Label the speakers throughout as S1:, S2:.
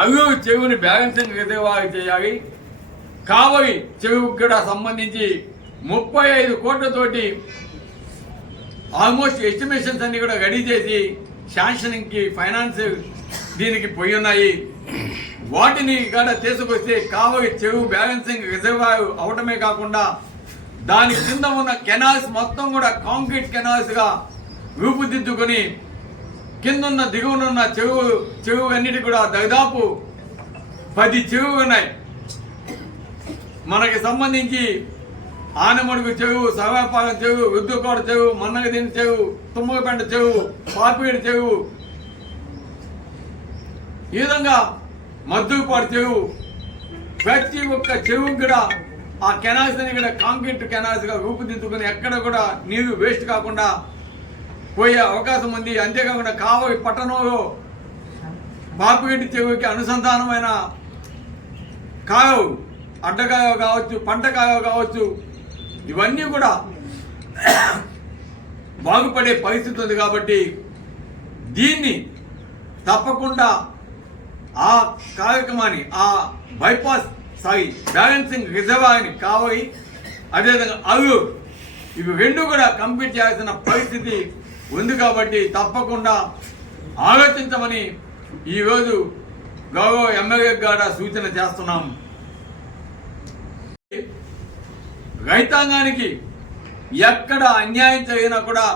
S1: అవి చెవుని balancing reservoir చేయాలి. కావలి చెవి కూడా సంబంధించి ముప్పై ఐదు కోట్లతోటి ఆల్మోస్ట్ ఎస్టిమేషన్స్ అన్ని కూడా రెడీ చేసి శాంక్షనింగ్కి ఫైనాన్స్ దీనికి పోయి ఉన్నాయి. వాటిని కూడా తీసుకొస్తే కావలి చెవు బ్యాలెన్సింగ్ రిజర్వాయర్ అవటమే కాకుండా దాని కింద ఉన్న కెనాల్స్ మొత్తం కూడా కాంక్రీట్ కెనాల్స్గా రూపుదిద్దుకొని కిందన్న దిగువనున్న చెవు చెవు అన్నిటి కూడా దాదాపు పది చెవు ఉన్నాయి. మనకి సంబంధించి ఆనమడుగు చెవు సర్వేపాలెం చెవు రుద్దుకోట చెవు మన్నగదిని చెవు తుమ్మగపెంట చెవు పాపిడి చెవు. ఈ విధంగా మద్దుపాడు చెవు ప్రతి ఒక్క చెవు కూడా ఆ కెనాల్స్ కూడా కాంక్రీట్ కెనాల్స్గా రూపుదిద్దుకుని ఎక్కడ కూడా నీరు వేస్ట్ కాకుండా పోయే అవకాశం ఉంది. అంతేకాకుండా కావలి పట్టణంలో పాపిగడ్డి చెవికి అనుసంధానమైన కాయవు అడ్డకాయ కావచ్చు పంటకాయ కావచ్చు ఇవన్నీ కూడా బాగుపడే పరిస్థితి ఉంది కాబట్టి దీన్ని తప్పకుండా ఆ కార్యక్రమాన్ని ఆ బైపాస్ సారీ బ్యాలెన్సింగ్ రిజర్వాయర్ని కావలి అదేవిధంగా అవి ఇవి రెండు కూడా కంప్లీట్ చేయాల్సిన పరిస్థితి ఉంది కాబట్టి తప్పకుండా ఆలోచించమని ఈరోజు గౌరవ ఎమ్మెల్యే గారు సూచన చేస్తున్నాం. రైతాంగానికి ఎక్కడ అన్యాయం జరిగినా కూడా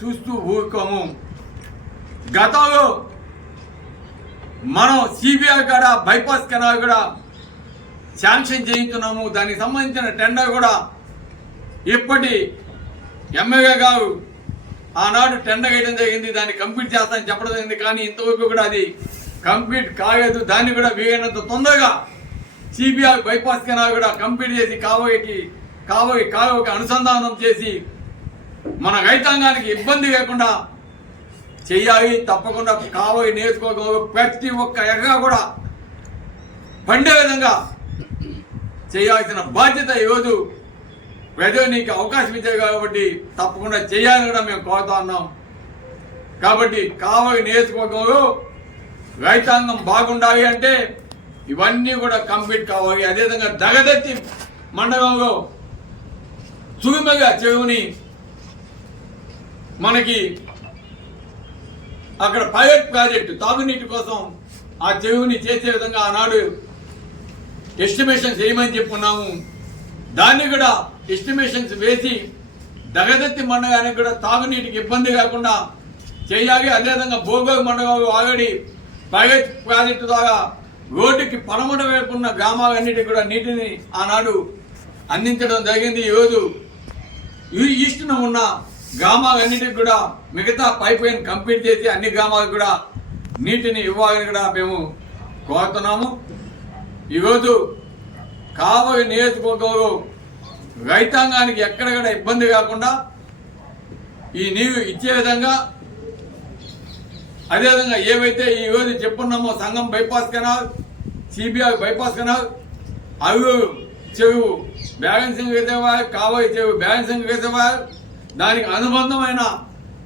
S1: చూస్తూ ఊరుకోము. గతంలో మనం సిబిఐ కాడ బైపాస్ కెనాల్ కూడా శాంక్షన్ చేయించున్నాము. దానికి సంబంధించిన టెండర్ కూడా ఇప్పటి ఎమ్మెల్యే గారు ఆనాడు టెండర్ వేయడం జరిగింది దాన్ని కంప్లీట్ చేస్తానని చెప్పడం జరిగింది. కానీ ఇంతవరకు కూడా అది కంప్లీట్ కాలేదు. దాన్ని కూడా వీలైనంత తొందరగా సిబిఐ బైపాస్ కెనాల్ కూడా కంప్లీట్ చేసి కావోయేకి కావోయి కావోకి అనుసంధానం చేసి మన రైతాంగానికి ఇబ్బంది లేకుండా చెయ్యాలి తప్పకుండా కావోయి నేర్చుకోగల ప్రతి ఒక్క ఎకరా కూడా పండే విధంగా చేయాల్సిన బాధ్యత ఈరోజు ప్రజలు నీకు అవకాశం ఇచ్చారు కాబట్టి తప్పకుండా చేయాలని కూడా మేము కోరుతా ఉన్నాం. కాబట్టి కావలి నియోజకవర్గంలో రైతాంగం బాగుండాలి అంటే ఇవన్నీ కూడా కంప్లీట్ కావాలి. అదేవిధంగా దగదత్తి మండలంలో సుగమగా చెరువుని మనకి అక్కడ పైలట్ ప్రాజెక్టు తాగునీటి కోసం ఆ చెరువుని చేసే విధంగా ఆనాడు ఎస్టిమేషన్ చేయమని చెప్పున్నాము దాన్ని కూడా ఎస్టిమేషన్స్ వేసి దగదత్తి మండగానికి కూడా తాగునీటికి ఇబ్బంది కాకుండా చేయాలి. అదేవిధంగా భోగోగి మండలం ఆల్రెడీ పైలట్ ప్రాజెక్టు ద్వారా రోడ్డుకి పడమట వైపు ఉన్న గ్రామాలన్నిటికీ కూడా నీటిని ఆనాడు అందించడం జరిగింది. ఈరోజు ఈస్టున ఉన్న గ్రామాలన్నిటికి కూడా మిగతా పైప్ లైన్ కంప్లీట్ చేసి అన్ని గ్రామాలకు కూడా నీటిని ఇవ్వాలని కూడా మేము కోరుతున్నాము. ఈరోజు కావలి నియోజకవర్గంలో రైతాంగానికి ఎక్కడ కూడా ఇబ్బంది కాకుండా ఈ నీరు ఇచ్చే విధంగా అదేవిధంగా ఏవైతే ఈ రోజు చెప్పున్నామో సంఘం bypass canal CBI bypass canal అవి చెవు బ్యాలెన్సింగ్ వేసేవారు కావలి చెవు బ్యాలెన్సింగ్ వేసేవారు దానికి అనుబంధమైన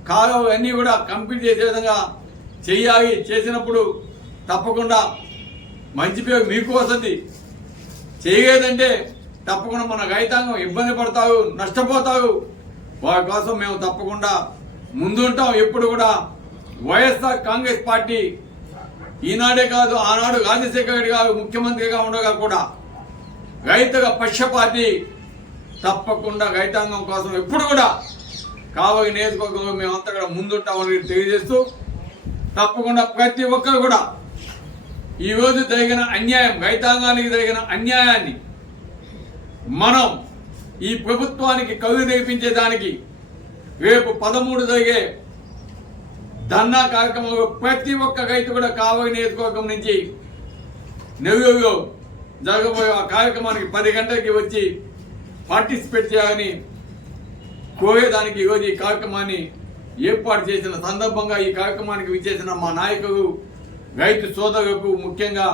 S1: కాలువ అన్నీ కూడా కంప్లీట్ చేసే విధంగా చెయ్యాలి చేసినప్పుడు తప్పకుండా మంచి పేరు మీకు వస్తుంది చేయలేదంటే తప్పకుండా మన రైతాంగం ఇబ్బంది పడతారు నష్టపోతారు వారి కోసం మేము తప్పకుండా ముందుంటాం. ఎప్పుడు కూడా వైఎస్ఆర్ కాంగ్రెస్ పార్టీ ఈనాడే కాదు ఆనాడు రాజశేఖర రెడ్డి గారు ముఖ్యమంత్రిగా ఉండగా కూడా రైతుల పక్షపాతి తప్పకుండా రైతాంగం కోసం ఎప్పుడు కూడా కావలి నియోజకవర్గంలో మేమంతా కూడా ముందుంటామని తెలియజేస్తూ తప్పకుండా ప్రతి ఒక్కరు కూడా ఈ రోజు జరిగిన అన్యాయం రైతాంగానికి జరిగిన అన్యాయాన్ని మనం ఈ ప్రభుత్వానికి కవి నేర్పించేదానికి రేపు పదమూడు జరిగే ధర్నా కార్యక్రమంలో ప్రతి ఒక్క రైతు కూడా కావలి నియోజకవర్గం నుంచి నెల్లూరులో జరగబోయే ఆ కార్యక్రమానికి పది గంటలకి వచ్చి పార్టిసిపేట్ చేయాలని కోరేదానికి ఈరోజు ఈ కార్యక్రమాన్ని ఏర్పాటు చేసిన సందర్భంగా ఈ కార్యక్రమానికి విచ్చేసిన మా నాయకులు రైతు సోదరులకు ముఖ్యంగా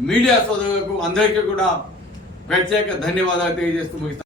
S1: మీడియా సోదరులకు అందరికీ కూడా ప్రత్యేక ధన్యవాదాలు తెలియజేస్తూ ముగిస్తాను